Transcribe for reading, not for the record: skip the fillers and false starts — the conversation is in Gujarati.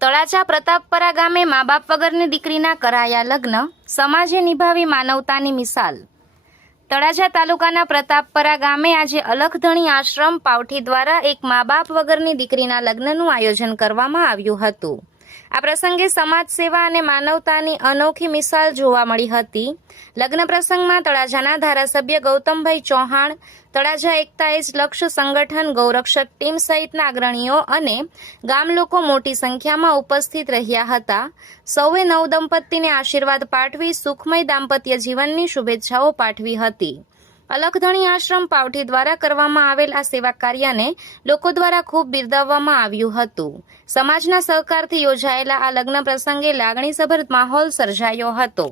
તળાજા પ્રતાપપરા ગામે મા બાપ વગરની દીકરીના કરાયા લગ્ન, સમાજે નિભાવી માનવતાની મિસાલ। તળાજા તાલુકાના પ્રતાપપરા ગામે આજે અલખધણી આશ્રમ પાવઠી દ્વારા એક મા બાપ વગરની દીકરીના લગ્નનું આયોજન કરવામાં આવ્યું હતું। આ પ્રસંગે સમાજ સેવા અને માનવતાની અનોખી મિસાલ જોવા મળી હતી। લગ્ન પ્રસંગમાં તળાજાના ધારાસભ્ય ગૌતમભાઈ ચૌહાણ, તળાજા એકતા એજ લક્ષ્ય સંગઠન ગૌરક્ષક ટીમ સહિતના અગ્રણીઓ અને ગામ લોકો મોટી સંખ્યામાં ઉપસ્થિત રહ્યા હતા। સૌએ નવદંપતિને આશીર્વાદ પાઠવી સુખમય દાંપત્ય જીવનની શુભેચ્છાઓ પાઠવી હતી। અલખધણી આશ્રમ પાવઠી દ્વારા કરવામાં આવેલ આ સેવા કાર્યને લોકો દ્વારા ખૂબ બિરદાવવામાં આવ્યું હતું। સમાજના સહકારથી યોજાયેલા આ લગ્ન પ્રસંગે લાગણીસભર માહોલ સર્જાયો હતો।